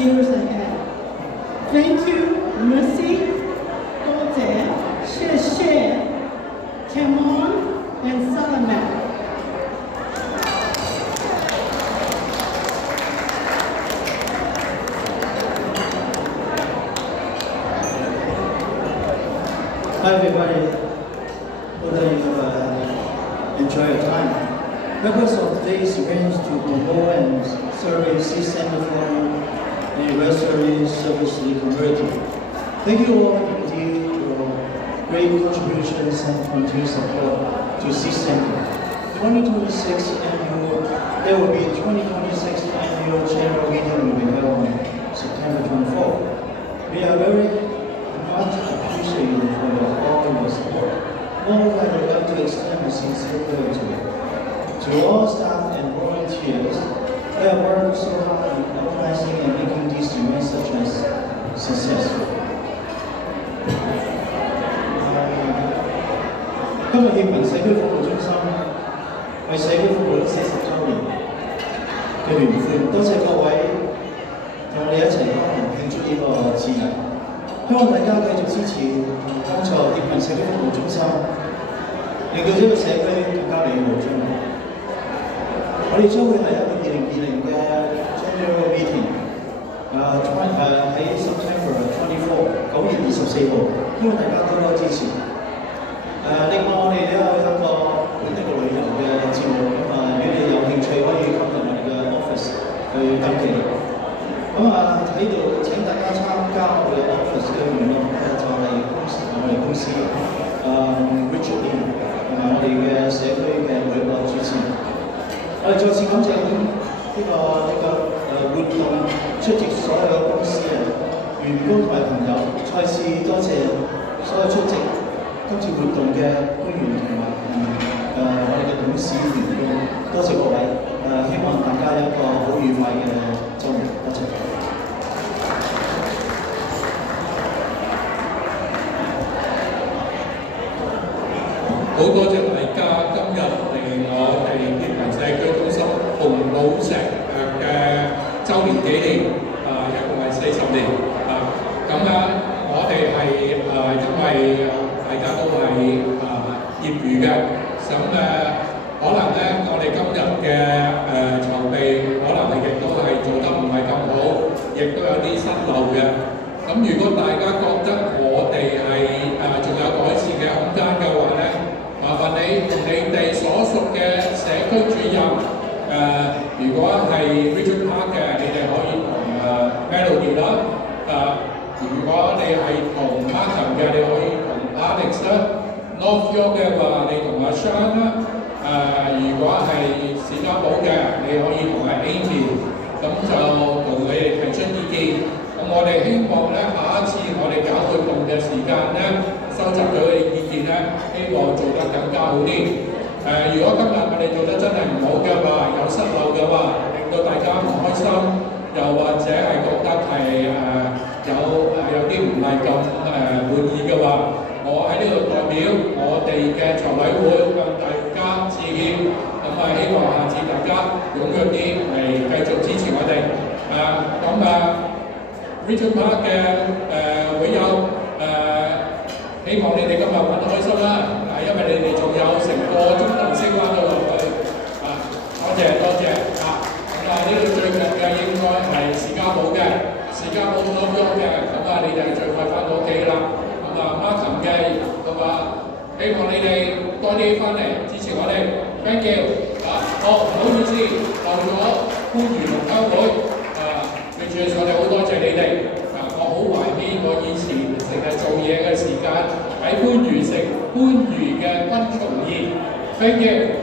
years ahead. Thank you, Mercy, 多謝，謝謝 Timon and Salamat. Hi everybody, hope that you enjoy your time. The purpose of today's event is to promote and celebrate Seas Center Forum anniversary service to the community. Thank you all indeed for your great contributions and continued support to Seas Center. 2026 annual, there will be 2026 annual general meeting will be held on September 24th. We are very much appreciated for all your support. Moreover, I would like to extend a sincere gratitude to all staff and volunteers who have worked so hard in organizing and making these events such as successful. 今日協民社區服務中心為社區服務40週年嘅聯歡，多謝各位同我哋一齊幫忙慶祝呢個節日。希望大家繼續支持同幫助協民社區服務中心，令到呢個社區更加美好進步。我哋將會係一個2020嘅 General Meeting，喺 September 24 9月24號，希望大家多多支持。另外我哋都有一個本地嘅旅遊嘅節目，如果你有興趣可以今日我哋嘅 office 去登記。喺度請大家參加我哋 office 嘅聯絡就係我哋公司Richard Lee 同埋我哋嘅社區嘅每一個主持。我哋再次感謝呢個活動出席所有嘅公司員工同埋朋友，再次多謝所有出席今次活動嘅官員同埋我哋嘅董事員工，多謝各位。希望大家有一個好愉快嘅週末，多謝。好多謝大家今日嚟我哋協民社區中心紅寶石嘅週年紀念，一共係40年。我哋係因為大家都係業餘嘅，可能咧我哋今日嘅籌備可能亦都係做得唔係咁好，亦都有啲失漏嘅。咁如果大家覺得我哋係仲有改善嘅空間嘅話咧，麻煩你同你哋所屬嘅社區主任，如果係 Richard Park 嘅，你哋可以同Melody 啦，如果你係同 Markham 嘅，你可以同 Alex 啦 ，North York 嘅話，你同阿 Sean 啦，如果係士嘉堡嘅，你可以同阿 Amy， 咁就同你哋提出意見。咁我哋希望咧，下一次我哋搞活動嘅時間咧，收集到嘅意見咧，希望做得更加好啲。如果今日我哋做得真係唔好嘅話，有失漏嘅話，令到大家唔開心，又或者係覺得係有啲唔係咁滿意嘅話，我喺呢度代表我哋嘅籌委會向大家致歉。希望下次大家踴躍啲嚟繼續支持我哋。Richard Park 嘅會友希望你哋今日玩得開心啦，因為你哋仲有成個鐘頭先玩到落去。多謝。呢度最近嘅應該係士嘉堡嘅，士嘉堡North York嘅，你哋最快翻到屋企啦。Markham 嘅，希望你哋多啲翻嚟支持我哋。Thank you。唔好意思，漏咗番禺龍舟會。最我哋好多謝你哋。我好懷念我以前成日做嘢嘅時間喺番禺食番禺嘅昆蟲宴。Thank you。